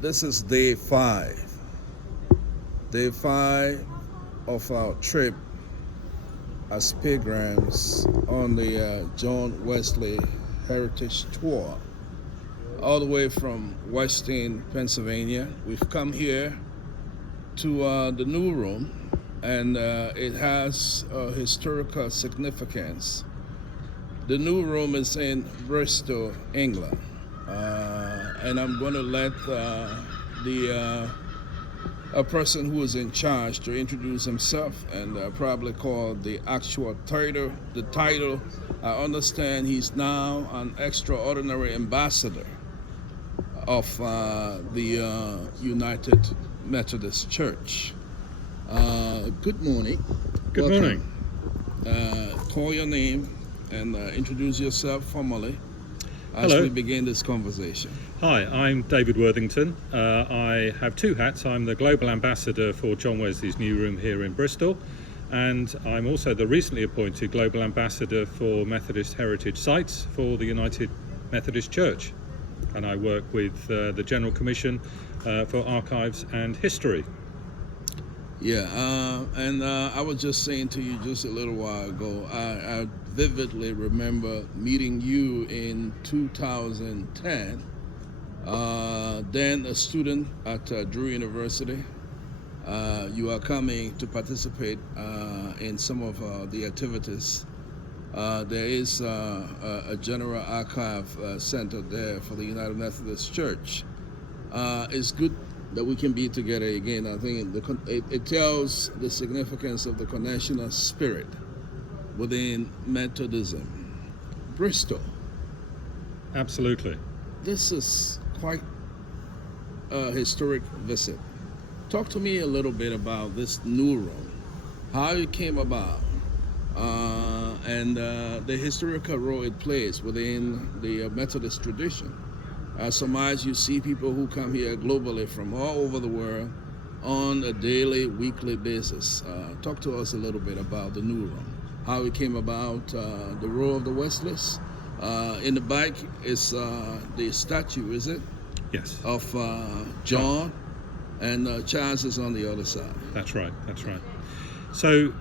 This is day 5. Day 5 of our trip as pilgrims on the John Wesley Heritage Tour, all the way from Western Pennsylvania. We've come here to the New Room, and it has a historical significance. The New Room is in Bristol, England. And I'm going to let a person who is in charge to introduce himself and probably call the actual title. The title, I understand he's now an extraordinary ambassador of the United Methodist Church. Good morning. Good Welcome. morning. Call your name and introduce yourself formally as Hello. we begin this conversation. Hi, I'm David Worthington. I have 2 hats. I'm the Global Ambassador for John Wesley's New Room here in Bristol, and I'm also the recently appointed Global Ambassador for Methodist Heritage Sites for the United Methodist Church. And I work with the General Commission for Archives and History. Yeah, and I was just saying to you just a little while ago, I vividly remember meeting you in 2010, then a student at Drew University. You are coming to participate in some of the activities. There is a general archive center there for the United Methodist Church. It's good that we can be together again. I think it tells the significance of the connection of spirit within Methodism. Bristol. Absolutely. This is quite a historic visit. Talk to me a little bit about this New Room, how it came about, and the historical role it plays within the Methodist tradition. So much you see people who come here globally from all over the world on a daily, weekly basis. Talk to us a little bit about the New Room, how it came about, the role of the Wesleys. In the back is the statue, is it? Yes. Of John, and Charles is on the other side. That's right. So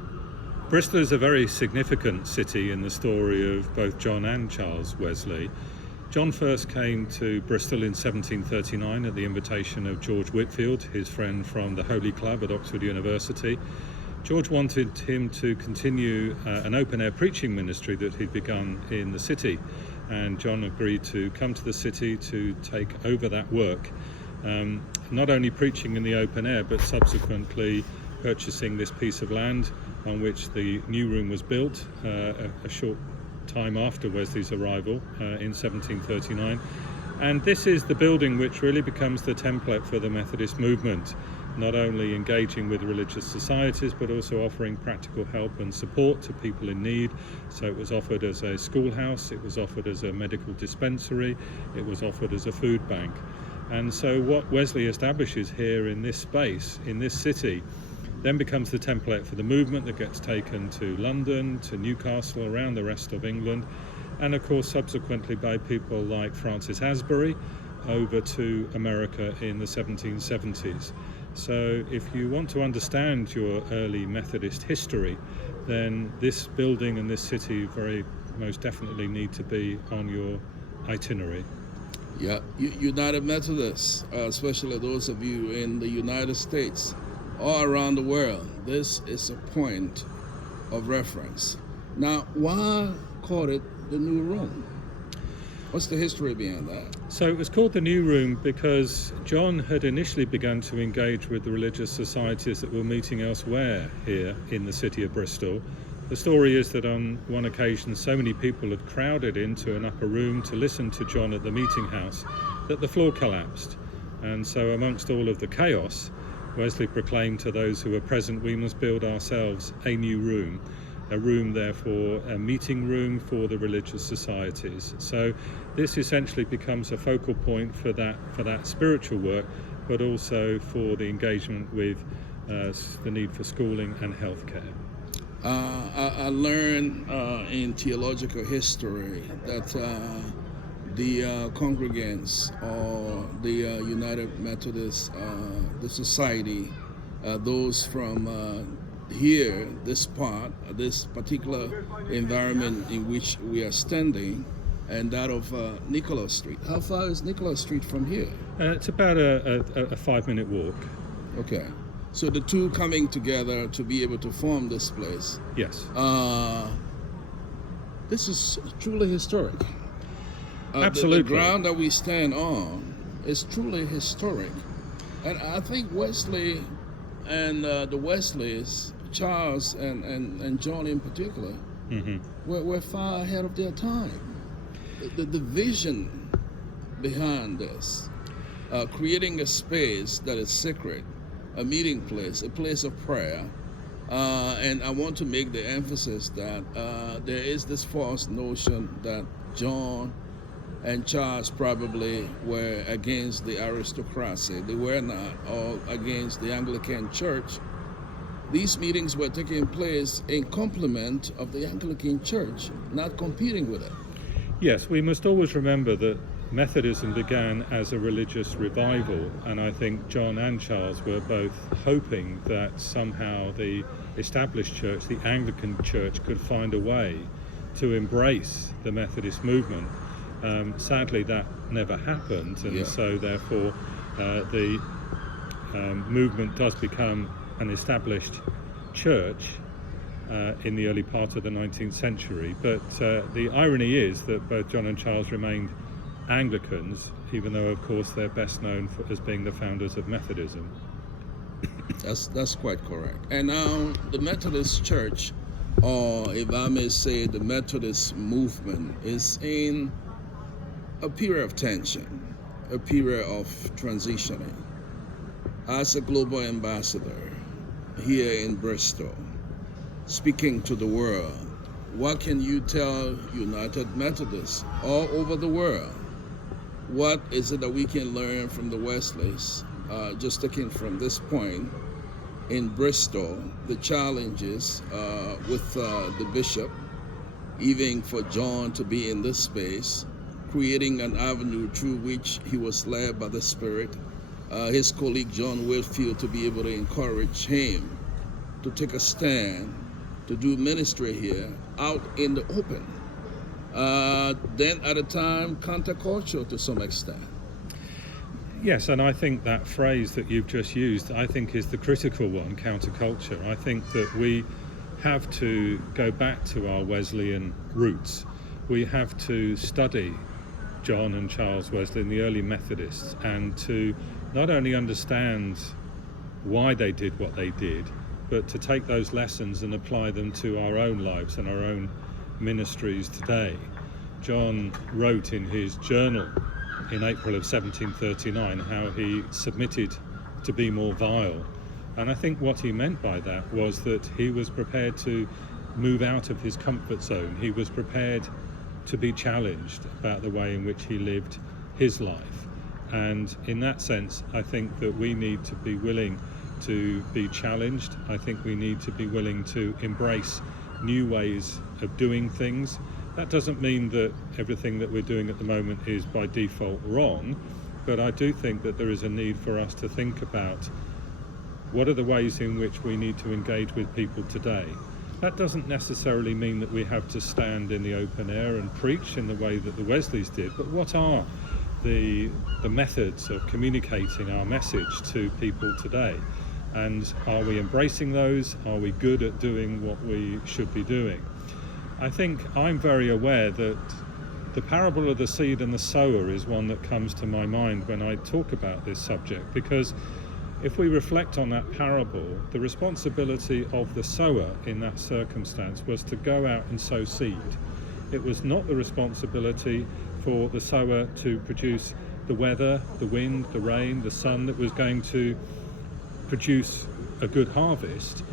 Bristol is a very significant city in the story of both John and Charles Wesley. John first came to Bristol in 1739 at the invitation of George Whitfield, his friend from the Holy Club at Oxford University. George wanted him to continue an open-air preaching ministry that he'd begun in the city, and John agreed to come to the city to take over that work, not only preaching in the open air, but subsequently purchasing this piece of land on which the New Room was built a short time after Wesley's arrival in 1739. And this is the building which really becomes the template for the Methodist movement, not only engaging with religious societies but also offering practical help and support to people in need. So it was offered as a schoolhouse, it was offered as a medical dispensary, it was offered as a food bank. And so what Wesley establishes here in this space, in this city, then becomes the template for the movement that gets taken to London, to Newcastle, around the rest of England, and of course subsequently by people like Francis Asbury over to America in the 1770s. So if you want to understand your early Methodist history, then this building and this city very most definitely need to be on your itinerary. Yeah, United Methodists, especially those of you in the United States, all around the world, this is a point of reference. Now, why call it the New Room? What's the history behind that? So it was called the New Room because John had initially begun to engage with the religious societies that were meeting elsewhere here in the city of Bristol. The story is that on one occasion so many people had crowded into an upper room to listen to John at the meeting house that the floor collapsed. And so amongst all of the chaos, Wesley proclaimed to those who were present, we must build ourselves a new room, a room therefore, a meeting room for the religious societies. So this essentially becomes a focal point for that spiritual work, but also for the engagement with the need for schooling and healthcare. I learned in theological history that the congregants or the United Methodist, the society, those from here, this part, this particular environment in which we are standing, and that of Nicholas Street. How far is Nicholas Street from here? It's about a 5-minute walk. Okay. So the two coming together to be able to form this place. Yes. This is truly historic. Absolutely. The ground that we stand on is truly historic. And I think Wesley and the Wesleys, Charles and John in particular, were far ahead of their time. The vision behind this, creating a space that is sacred, a meeting place, a place of prayer, and I want to make the emphasis that there is this false notion that John and Charles probably were against the aristocracy. They were not, or against the Anglican Church. These meetings were taking place in complement of the Anglican Church, not competing with it. Yes, we must always remember that Methodism began as a religious revival, and I think John and Charles were both hoping that somehow the established church, the Anglican Church, could find a way to embrace the Methodist movement. Sadly, that never happened, and so therefore the movement does become an established church in the early part of the 19th century. But the irony is that both John and Charles remained Anglicans, even though, of course, they're best known as being the founders of Methodism. That's quite correct. And now the Methodist Church, or if I may say the Methodist movement, is in a period of tension, a period of transitioning. As a global ambassador here in Bristol, speaking to the world, what can you tell United Methodists all over the world? What is it that we can learn from the Wesleys? Just taking from this point, in Bristol, the challenges with the bishop, even for John to be in this space, creating an avenue through which he was led by the Spirit, his colleague John Whitfield to be able to encourage him to take a stand, to do ministry here out in the open. Then at a time, countercultural to some extent. Yes, and I think that phrase that you've just used, I think is the critical one, counterculture. I think that we have to go back to our Wesleyan roots. We have to study John and Charles Wesley and the early Methodists, and to not only understand why they did what they did, but to take those lessons and apply them to our own lives and our own ministries today. John wrote in his journal in April of 1739 how he submitted to be more vile. And I think what he meant by that was that he was prepared to move out of his comfort zone. He was prepared to be challenged about the way in which he lived his life. And in that sense, I think that we need to be willing to be challenged. I think we need to be willing to embrace new ways of doing things. That doesn't mean that everything that we're doing at the moment is by default wrong, but I do think that there is a need for us to think about what are the ways in which we need to engage with people today. That doesn't necessarily mean that we have to stand in the open air and preach in the way that the Wesleys did, but what are the methods of communicating our message to people today? And are we embracing those? Are we good at doing what we should be doing? I think I'm very aware that the parable of the seed and the sower is one that comes to my mind when I talk about this subject, because if we reflect on that parable, the responsibility of the sower in that circumstance was to go out and sow seed. It was not the responsibility for the sower to produce the weather, the wind, the rain, the sun that was going to produce a good harvest.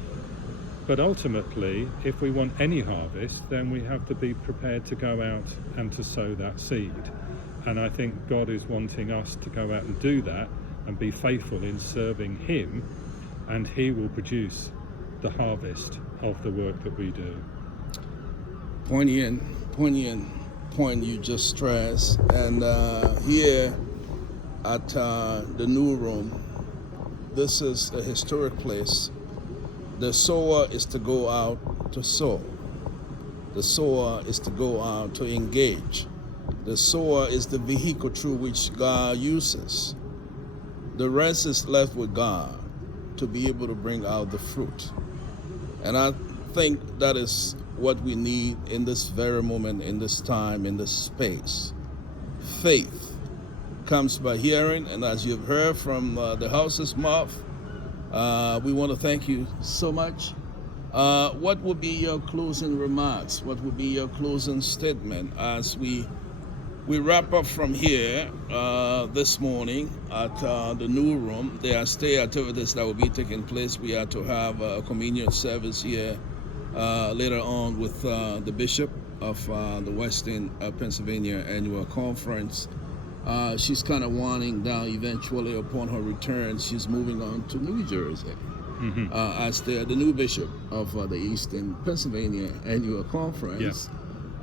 But ultimately, if we want any harvest, then we have to be prepared to go out and to sow that seed. And I think God is wanting us to go out and do that and be faithful in serving Him, and He will produce the harvest of the work that we do. Poignant point you just stressed. And here at the New Room, this is a historic place. The sower is to go out to sow. The sower is to go out to engage. The sower is the vehicle through which God uses. The rest is left with God to be able to bring out the fruit. And I think that is what we need in this very moment, in this time, in this space. Faith comes by hearing, and as you've heard from the house's mouth, we want to thank you so much. What would be your closing remarks? What would be your closing statement as we wrap up from here this morning at the New Room? There are stay activities that will be taking place. We are to have a communion service here later on with the Bishop of the Western Pennsylvania Annual Conference. She's kind of winding down eventually upon her return. She's moving on to New Jersey as the new bishop of the Eastern Pennsylvania Annual Conference.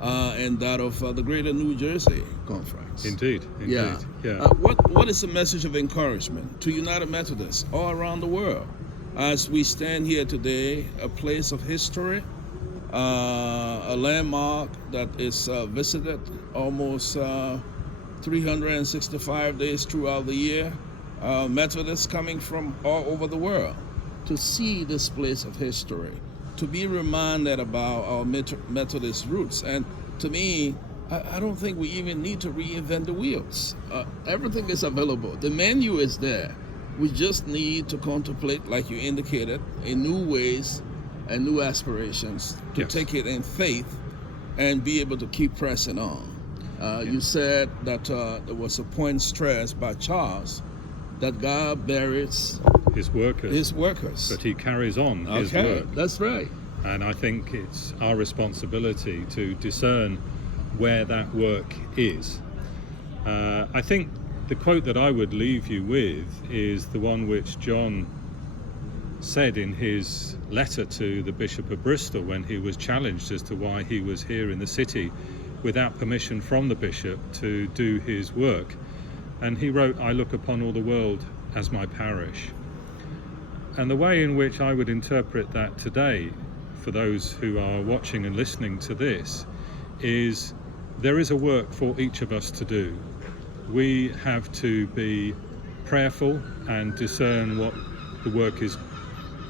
And that of the Greater New Jersey Conference. Indeed. Yeah. What is the message of encouragement to United Methodists all around the world as we stand here today, a place of history, a landmark that is visited almost 365 days throughout the year, Methodists coming from all over the world to see this place of history, to be reminded about our Methodist roots. And to me, I don't think we even need to reinvent the wheels. Everything is available. The menu is there. We just need to contemplate, like you indicated, in new ways and new aspirations to take it in faith and be able to keep pressing on. You said that there was a point stressed by Charles that God buries His workers. But He carries on His work. That's right. And I think it's our responsibility to discern where that work is. I think the quote that I would leave you with is the one which John said in his letter to the Bishop of Bristol when he was challenged as to why he was here in the city without permission from the bishop to do his work. And he wrote, "I look upon all the world as my parish." And the way in which I would interpret that today, for those who are watching and listening to this, is there is a work for each of us to do. We have to be prayerful and discern what the work is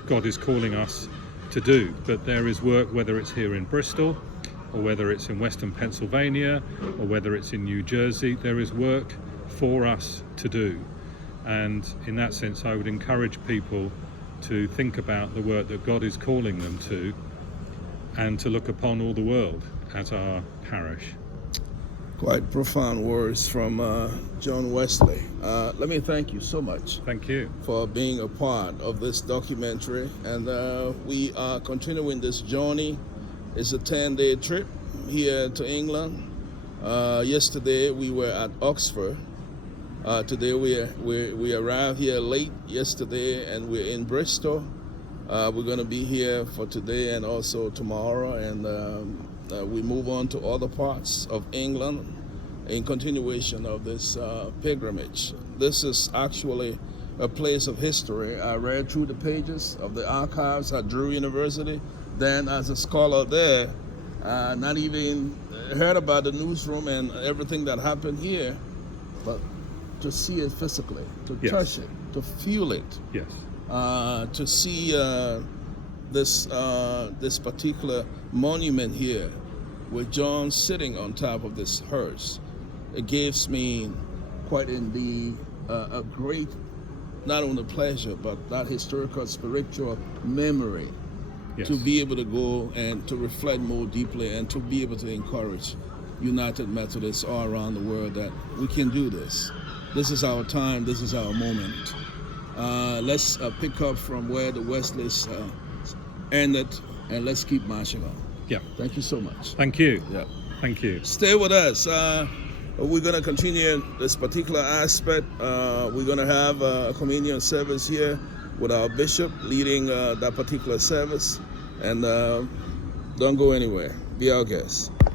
God is calling us to do. But there is work, whether it's here in Bristol, or whether it's in Western Pennsylvania, or whether it's in New Jersey, there is work for us to do. And in that sense, I would encourage people to think about the work that God is calling them to, and to look upon all the world as our parish. Quite profound words from John Wesley. Let me thank you so much. Thank you for being a part of this documentary. And we are continuing this journey. It's a 10-day trip here to England. Yesterday we were at Oxford. Today we arrived here late yesterday, and we're in Bristol. We're going to be here for today and also tomorrow, and we move on to other parts of England in continuation of this pilgrimage. This is actually a place of history. I read through the pages of the archives at Drew University. Then as a scholar there, not even heard about the newsroom and everything that happened here, but to see it physically, to touch it, to feel it, to see this particular monument here with John sitting on top of this hearse. It gives me quite indeed a great, not only pleasure, but that historical, spiritual memory to be able to go and to reflect more deeply and to be able to encourage United Methodists all around the world that we can do this. This is our time, this is our moment. Let's pick up from where the Wesleys ended, and let's keep marching on. Thank you so much. Thank you. Thank you. Stay with us. We're going to continue this particular aspect. We're going to have a communion service here with our bishop leading that particular service. And don't go anywhere. Be our guest.